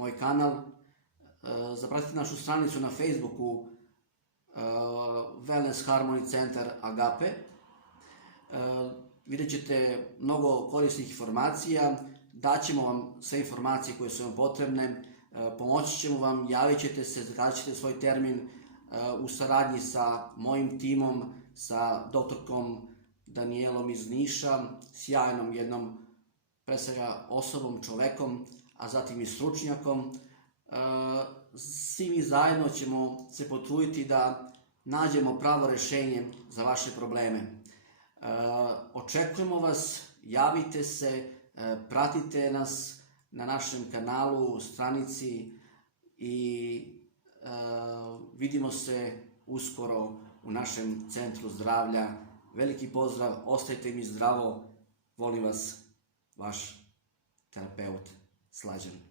moj kanal, zapratite našu stranicu na Facebooku Wellness Harmony Centar Agape. Vidjet ćete mnogo korisnih informacija, daćemo vam sve informacije koje su vam potrebne, pomoći ćemo vam, javit ćete se, zakazat ćete svoj termin u saradnji sa mojim timom, sa doktorkom Danielom iz Niša, sjajnom jednom, pre svega osobom, čovekom, a zatim i stručnjakom. Svi mi zajedno ćemo se potruditi da nađemo pravo rešenje za vaše probleme. Očekujemo vas, javite se, pratite nas na našem kanalu, stranici i vidimo se uskoro u našem centru zdravlja. Veliki pozdrav, ostajte mi zdravo, volim vas, vaš terapeut Slađan.